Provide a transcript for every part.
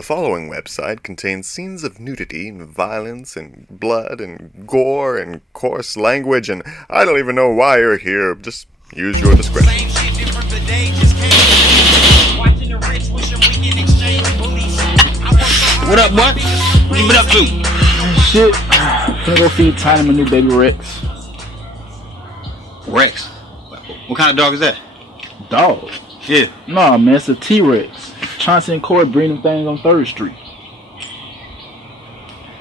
The following website contains scenes of nudity and violence and blood and gore and coarse language, and I don't even know why you're here. Just use your discretion. What up, what? What you been up to? Shit. Gonna go feed Tiny my new baby Rex. Rex? What kind of dog is that? Dog? Yeah. Nah, man, it's a T-Rex. Chauncey and Corey breeding them things on 3rd Street.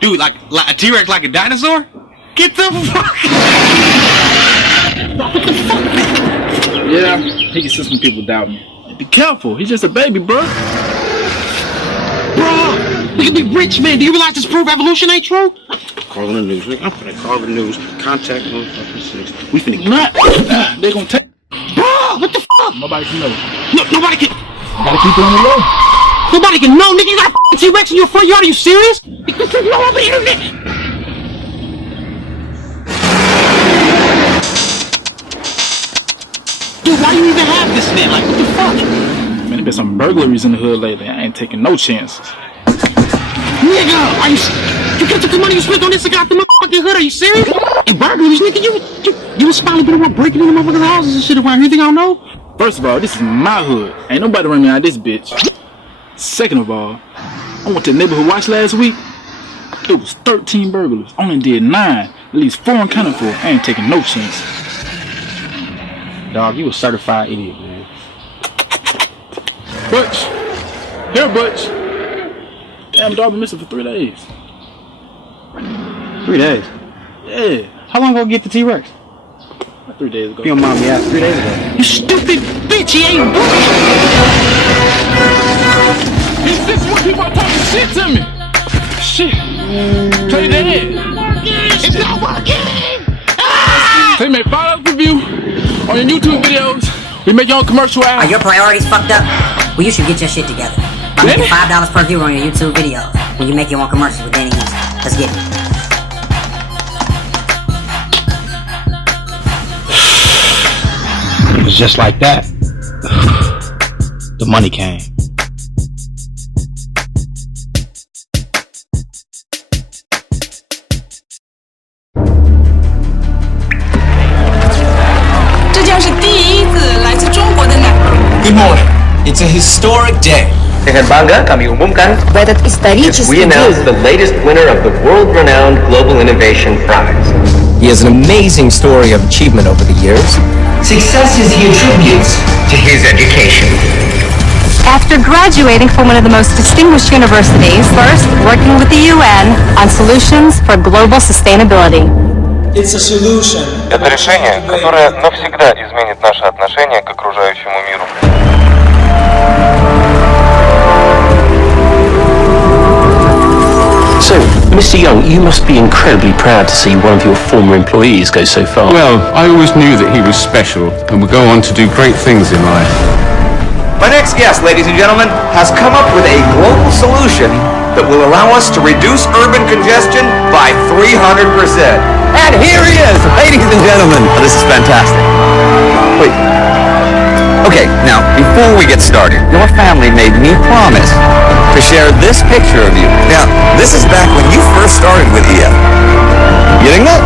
Dude, like a T-Rex like a dinosaur? Get the fuck! Yeah, he can see some people doubt me. Be careful, he's just a baby, bro. Bro, we can be rich, man. Do you realize this proof evolution ain't true? Calling the news, nigga. I'm finna call the news. Contact motherfucking 6. We finna not. They gonna take. Bro, what the fuck? Nobody can know. No, nobody can. Gotta keep it on the low. Nobody can know, nigga. You got a T-Rex in your front yard? Are you serious? You can figure all over the internet. Dude, why do you even have this then? Like, what the fuck? Man, there been some burglaries in the hood lately. I ain't taking no chances. Nigga, are you could took the money you spent on this and got the motherfucking hood? Are you serious? And burglaries, nigga, you was finally been around breaking into motherfucking houses and shit around here. You think I don't know? First of all, this is my hood. Ain't nobody running out of this bitch. Second of all, I went to the neighborhood watch last week. It was 13 burglars. Only did 9. At least 4 uncounted for. I ain't taking no chances. Dog, you a certified idiot, man. Butch. Here, Butch. Damn, dog been missing for 3 days. 3 days? Yeah. How long ago get the T-Rex? 3 days ago. Your mom me asked 3 days ago. You stupid bitch, he ain't Butch! These 6 more people are talking shit to me! Shit. Play dead. It's not working! They make $5 per view on your YouTube videos. We make your own commercial ad. Are your priorities fucked up? Well, you should get your shit together. I'm making $5 per view on your YouTube videos when you make your own commercials with Danny East. Let's get it. It was just like that. The money came. Good morning. It's a historic day. Dengan bangga kami umumkan В этот исторический we announce день the latest winner of the world-renowned Global Innovation Prize. He has an amazing story of achievement over the years. Successes he attributes to his education. After graduating from one of the most distinguished universities, first working with the UN on solutions for global sustainability. It's a solution. Это решение, которое навсегда изменит наше отношение к окружающему миру. So, Mr. Young, you must be incredibly proud to see one of your former employees go so far. Well, I always knew that he was special and would go on to do great things in life. My next guest, ladies and gentlemen, has come up with a global solution that will allow us to reduce urban congestion by 300%. And here he is, ladies and gentlemen. Oh, this is fantastic. Wait. Okay, now, before we get started, your family made me promise to share this picture of you. Now, this is back when you first started with EF. Getting that?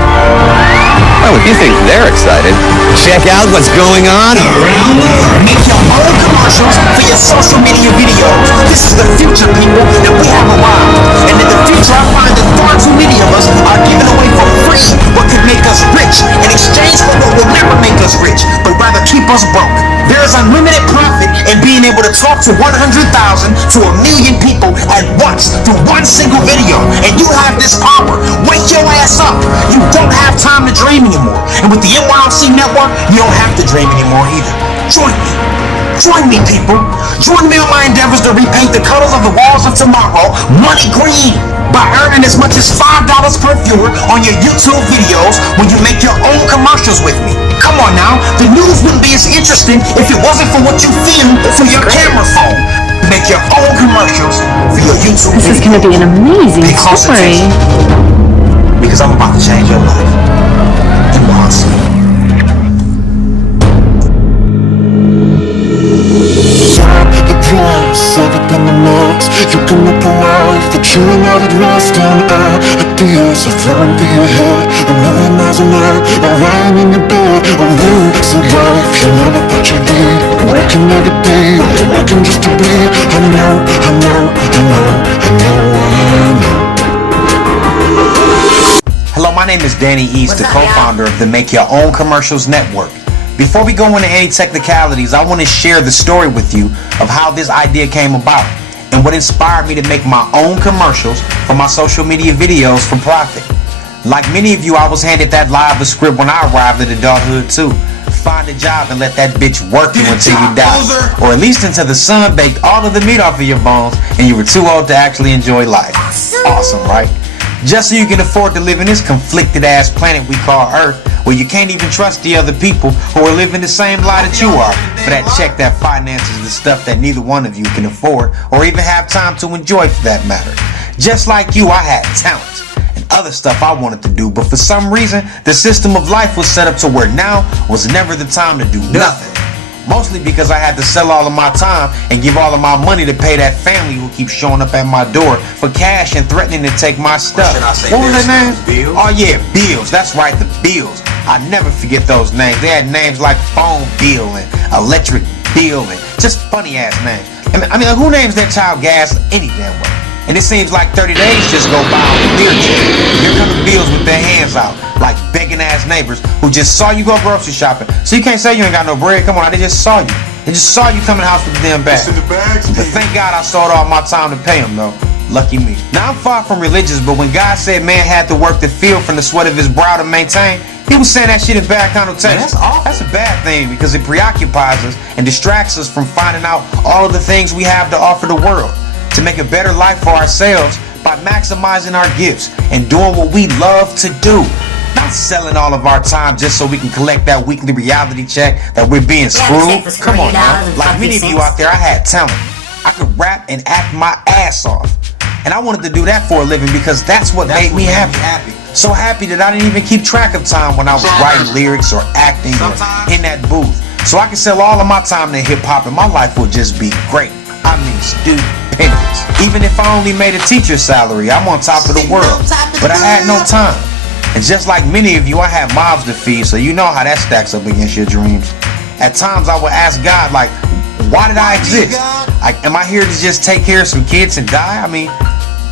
Well, if you think they're excited, check out what's going on around the world. Make your own commercials for your social media videos. This is the future, people, that we have arrived. And in the future, I find that far too many of us are giving away for free what could make us rich in exchange for what will never make us rich, but rather keep us broke. There is unlimited profit in being able to talk to 100,000 to 1,000,000 people at once through one single video. And you have this power. Wake your ass up. You don't have time to dream anymore. And with the NYLC network, you don't have to dream anymore either. Join me. Join me, people. Join me on my endeavors to repaint the colors of the walls of tomorrow money green by earning as much as $5 per viewer on your YouTube videos when you make your own commercials with me. Come on now, the news wouldn't be as interesting if it wasn't for what you film through your camera phone. Make your own commercials for your YouTube videos. This is going to be an amazing story. Because I'm about to change your life. NYLC. Everything that mistakes. You can look away, but you're not at rest. And ideas are flowing through your head. A million miles an hour, or lying in your bed. A lyrics of life, you know what you need. Working every day, working just to be. I know, I know, I know, I know, I know. Hello, my name is Danny East, the co-founder of the Make Your Own Commercials Network. Before we go into any technicalities, I want to share the story with you of how this idea came about and what inspired me to make my own commercials for my social media videos for profit. Like many of you, I was handed that live script when I arrived at adulthood too. Find a job and let that bitch work you until you die. Or at least until the sun baked all of the meat off of your bones and you were too old to actually enjoy life. Awesome, right? Just so you can afford to live in this conflicted ass planet we call Earth, where you can't even trust the other people who are living the same life that you are, for that check that finances the stuff that neither one of you can afford or even have time to enjoy for that matter. Just like you, I had talents and other stuff I wanted to do, but for some reason the system of life was set up to where now was never the time to do nothing. Mostly because I had to sell all of my time and give all of my money to pay that family who keeps showing up at my door for cash and threatening to take my stuff. What was their name? Oh yeah, bills. That's right, the bills. I never forget those names. They had names like phone bill and electric bill and just funny ass names. I mean, who names their child gas any damn way? And it seems like 30 days just go by on the beer check. Here come the bills with their hands out, like begging ass neighbors who just saw you go grocery shopping. So you can't say you ain't got no bread. Come on, they just saw you. They just saw you come in the house with the damn bag. But thank God I sold all my time to pay them though. Lucky me. Now I'm far from religious, but when God said man had to work the field from the sweat of his brow to maintain, he was saying that shit in bad connotation. That's a bad thing because it preoccupies us and distracts us from finding out all of the things we have to offer the world, to make a better life for ourselves by maximizing our gifts and doing what we love to do. Not selling all of our time just so we can collect that weekly reality check that we're being screwed. Come on now. Like many of you out there, I had talent. I could rap and act my ass off. And I wanted to do that for a living because that's what made me happy. So happy that I didn't even keep track of time when I was writing lyrics or acting or in that booth. So I could sell all of my time to hip hop and my life would just be great. I mean, stupendous. Even if I only made a teacher's salary, I'm on top of the world. But I had no time. And just like many of you, I had mobs to feed, so you know how that stacks up against your dreams. At times I would ask God, like, why did I exist? Like, am I here to just take care of some kids and die? I mean,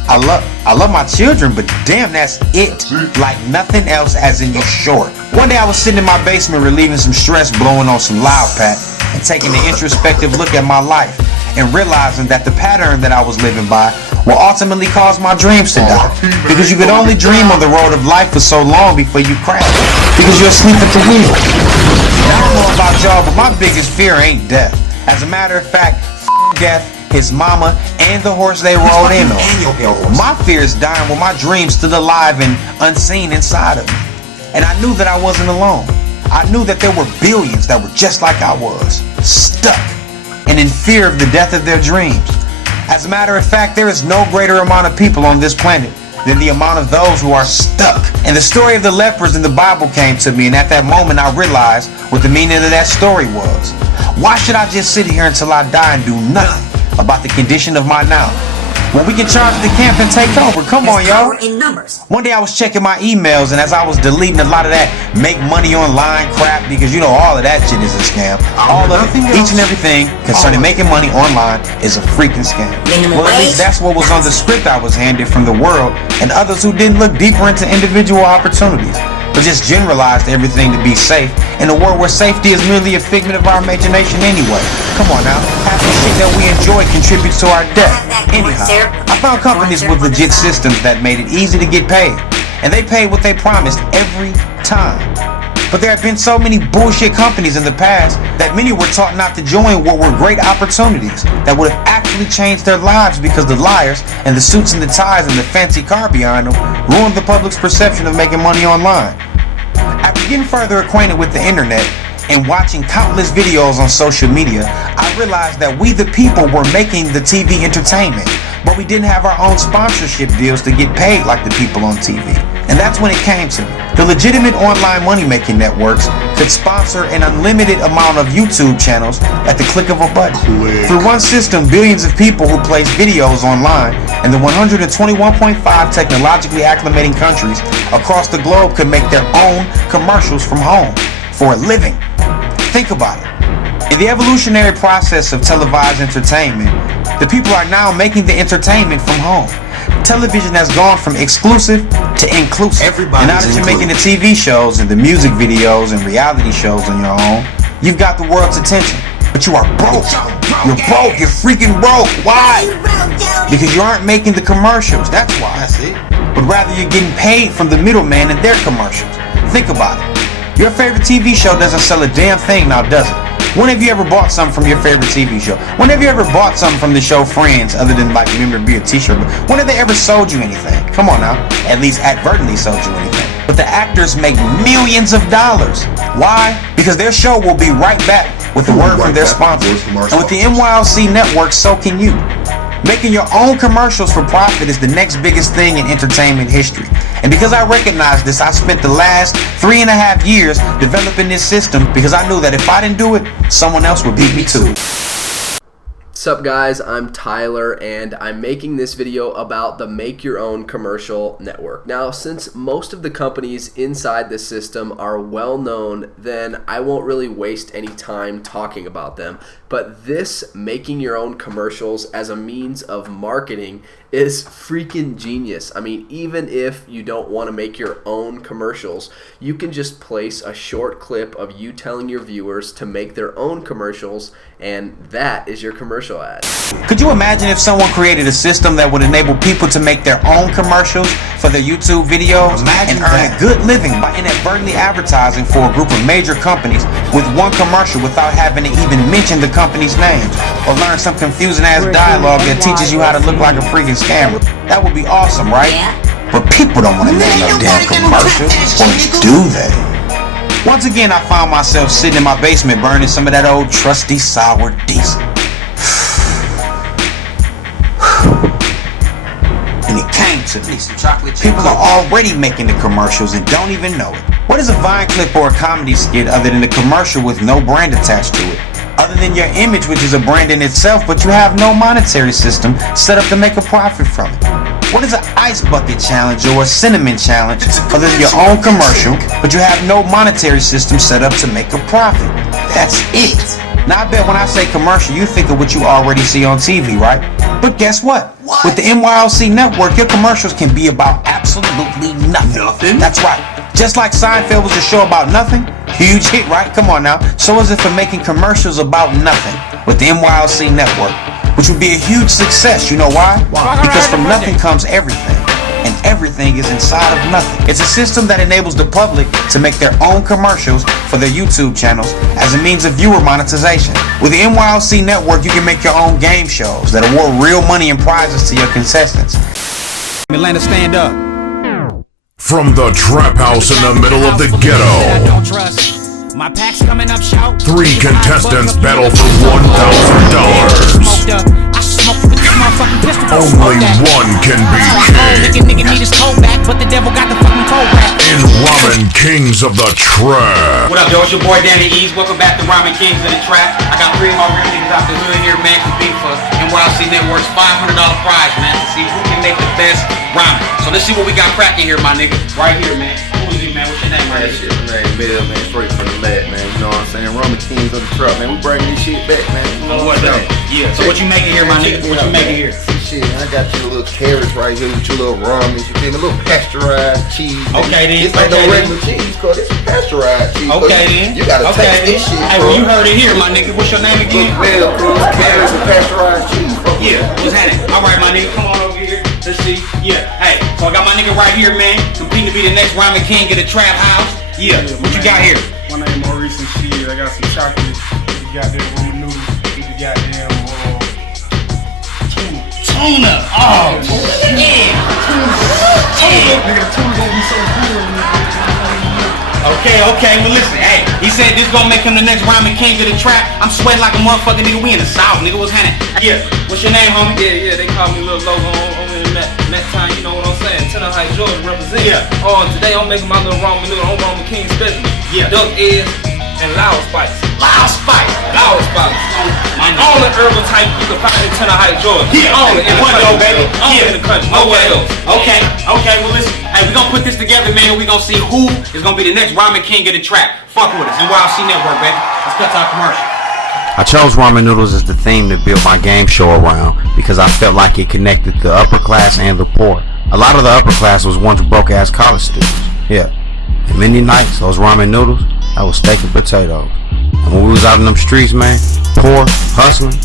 I love my children, but damn, that's it. Like nothing else, as in you're short. One day I was sitting in my basement relieving some stress, blowing on some loud pack and taking an introspective look at my life and realizing that the pattern that I was living by will ultimately cause my dreams to die. Because you could only dream on the road of life for so long before you crash. Because you're asleep at the wheel. And I don't know about y'all, but my biggest fear ain't death. As a matter of fact, death, his mama, and the horse they rode in on. My fear is dying with my dreams still alive and unseen inside of me. And I knew that I wasn't alone. I knew that there were billions that were just like I was, stuck and in fear of the death of their dreams. As a matter of fact, there is no greater amount of people on this planet than the amount of those who are stuck. And the story of the lepers in the Bible came to me, and at that moment I realized what the meaning of that story was. Why should I just sit here until I die and do nothing about the condition of my now? When we can charge the camp and take over. Come on, y'all. One day I was checking my emails, and as I was deleting a lot of that make money online crap, because you know all of that shit is a scam. All of it, each and everything concerning making money online is a freaking scam. Well, at least that's what was on the script I was handed from the world and others who didn't look deeper into individual opportunities, but just generalized everything to be safe in a world where safety is merely a figment of our imagination anyway. Come on now, half the shit that we enjoy contributes to our death. Anyhow, I found companies with legit systems that made it easy to get paid, and they paid what they promised every time. But there have been so many bullshit companies in the past that many were taught not to join what were great opportunities that would have actually changed their lives, because the liars and the suits and the ties and the fancy car behind them ruined the public's perception of making money online. After getting further acquainted with the internet and watching countless videos on social media, I realized that we the people were making the TV entertainment, but we didn't have our own sponsorship deals to get paid like the people on TV. And that's when it came to me. The legitimate online money-making networks could sponsor an unlimited amount of YouTube channels at the click of a button. Through one system, billions of people who place videos online in the 121.5 technologically acclimating countries across the globe could make their own commercials from home for a living. Think about it. In the evolutionary process of televised entertainment, the people are now making the entertainment from home. Television has gone from exclusive to inclusive. And now that you're making the TV shows and the music videos and reality shows on your own, you've got the world's attention. But you are broke. You're broke. You're freaking broke. Why? Because you aren't making the commercials. That's why. That's it. But rather you're getting paid from the middleman in their commercials. Think about it. Your favorite TV show doesn't sell a damn thing now, does it? When have you ever bought something from your favorite TV show? When have you ever bought something from the show Friends other than like memorabilia, t-shirt? When have they ever sold you anything? Come on now. At least advertently sold you anything. But the actors make millions of dollars. Why? Because their show will be right back with the word from their sponsors. And with the NYLC network, so can you. Making your own commercials for profit is the next biggest thing in entertainment history. And because I recognize this, I spent the last 3.5 years developing this system because I knew that if I didn't do it, someone else would beat me to it. What's up guys, I'm Tyler and I'm making this video about the Make Your Own Commercial Network. Now since most of the companies inside this system are well known, then I won't really waste any time talking about them. But this making your own commercials as a means of marketing is freaking genius. I mean, even if you don't want to make your own commercials, you can just place a short clip of you telling your viewers to make their own commercials, and that is your commercial ad. Could you imagine if someone created a system that would enable people to make their own commercials for their YouTube videos and earn a good living by inadvertently advertising for a group of major companies with one commercial without having to even mention the company's name or learn some confusing ass dialogue that teaches you how to look like a freaking scammer? That would be awesome, right? But people don't want to make no damn commercials, or do they? Once again, I found myself sitting in my basement burning some of that old trusty sour diesel. And it came to me. People are already making the commercials and don't even know it. What is a Vine clip or a comedy skit other than a commercial with no brand attached to it? Other than your image, which is a brand in itself, but you have no monetary system set up to make a profit from it. What is an ice bucket challenge or a cinnamon challenge other than your own commercial, but you have no monetary system set up to make a profit? That's it. Now I bet when I say commercial, you think of what you already see on TV, right? But guess what? With the NYLC network, your commercials can be about absolutely nothing. That's right. Just like Seinfeld was a show about nothing, huge hit, right? Come on now. So is it for making commercials about nothing with the NYLC network, which would be a huge success. You know why? Because from nothing comes everything, and everything is inside of nothing. It's a system that enables the public to make their own commercials for their YouTube channels as a means of viewer monetization. With the NYLC network, you can make your own game shows that award real money and prizes to your contestants. Atlanta, stand up. From the trap house in the middle of the ghetto, my pack's coming up, shout. 3 contestants battle for $1,000. Only one can be king. Nigga need his coat back, but the devil got the fucking coat back. In Ramen Kings of the Trap. What up, yo? It's your boy Danny Ease. Welcome back to Ramen Kings of the Trap. I got 3 of my real niggas out the hood here, man, competing for NYLC Network's $500 prize, man, to see who can make the best ramen. So let's see what we got cracking here, my nigga. Right here, man. Who is it, man? What's your name right here? My name Bill, man. Straight from the mat, man. You know what I'm saying? Ramen Kings of the Trap, man. We bringing this shit back, man. You know what I'm saying? Yeah. So what you making here, my nigga? What you making here? Shit, man, I got you little carrots right here with your little ramen. You feel me? A little pasteurized cheese. Okay, then. This ain't no regular cheese, cause it's pasteurized cheese. Okay, then. You gotta taste this shit, Hey, well, you heard it here, my nigga. What's your name again? Well, carrots and pasteurized cheese. Yeah, what's happening? All right, my nigga, come on over here. Let's see. Yeah, hey, so I got my nigga right here, man, competing to be the next Ramen King of the Trap House. Yeah, what you got here? My name Maurice and shit. I got some chocolate. You got that ramen noodles. You goddamn tuna. Oh, yeah. Tuna. Nigga, the tuna gonna be so good. Okay, well listen, hey, he said this gonna make him the next Ramen King of the Trap. I'm sweating like a motherfucker, nigga. We in the South, nigga. What's happening? Yeah, what's your name, homie? Yeah, they call me Little Logo on the that time, you know what I'm saying? Tenor Heights, Georgia represent. Yeah. Oh, and today I'm making my little ramen noodle, I'm Ramen King special. Yeah. Duck eggs and loud spice. Loud spice. Loud spice. All the herbal type you can find in Tenor Heights, Georgia. Yeah. All in the country, baby. All in the country. Nowhere else. Okay. Well, listen. Hey, we gonna put this together, man. We gonna see who is gonna be the next Ramen King of the trap. Fuck with us. NYLC Network, baby. Let's cut to our commercial. I chose Ramen Noodles as the theme to build my game show around because I felt like it connected the upper class and the poor. A lot of the upper class was once broke-ass college students. Yeah. And many nights, those ramen noodles, that was steak and potatoes. And when we was out in them streets, man, poor, hustling,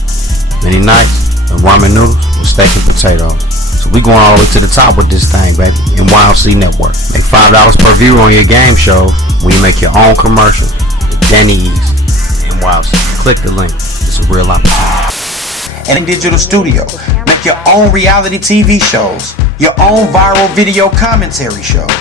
many nights, the ramen noodles was steak and potatoes. So we going all the way to the top with this thing, baby. NYLC Network. Make $5 per view on your game show when you make your own commercials with Danny East. NYLC. Click the link. It's a real opportunity. And in digital studio, make your own reality TV shows, your own viral video commentary shows,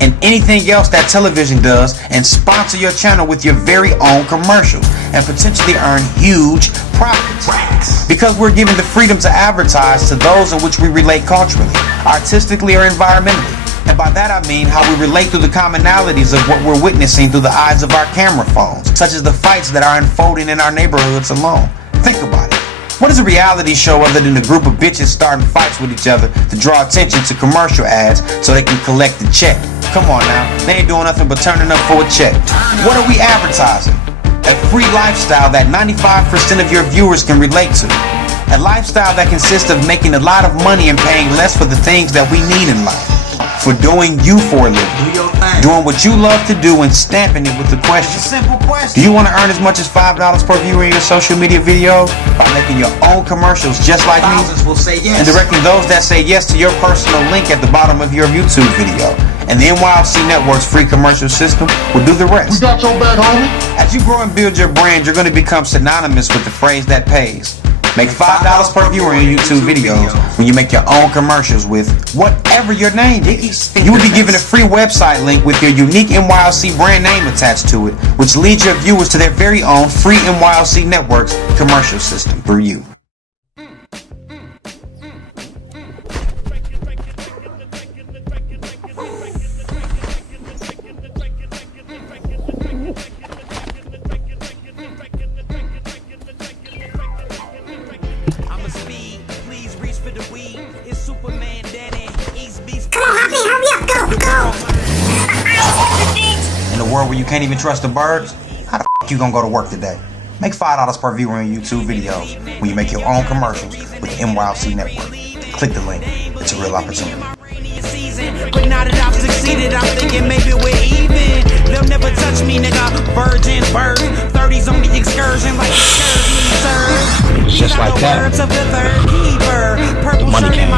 and anything else that television does, and sponsor your channel with your very own commercials and potentially earn huge profits. Because we're given the freedom to advertise to those in which we relate culturally, artistically, or environmentally. And by that I mean how we relate through the commonalities of what we're witnessing through the eyes of our camera phones, such as the fights that are unfolding in our neighborhoods alone. Think about it. What is a reality show other than a group of bitches starting fights with each other to draw attention to commercial ads so they can collect the check? Come on now, they ain't doing nothing but turning up for a check. What are we advertising? A free lifestyle that 95% of your viewers can relate to. A lifestyle that consists of making a lot of money and paying less for the things that we need in life. For doing you for a living. Doing what you love to do and stamping it with the question. Simple question. Do you want to earn as much as $5 per view in your social media video? By making your own commercials just like me? Will say yes. And directing those that say yes to your personal link at the bottom of your YouTube video. And the NYLC Network's free commercial system will do the rest. We got your back, homie. As you grow and build your brand, you're going to become synonymous with the phrase that pays. Make $5 per view on your YouTube videos when you make your own commercials with whatever your name is. You will be given a free website link with your unique NYLC brand name attached to it, which leads your viewers to their very own free NYLC Network's commercial system through you. In a world where you can't even trust the birds, how the f*** you gonna go to work today? Make $5 per view on your YouTube videos when you make your own commercials with the NYLC Network. Click the link. It's a real opportunity. But now that I've succeeded, I'm thinking maybe we're even. They'll never touch me, nigga. Virgin birth, 30s on the excursion like excursion serve. Just like that, the money came.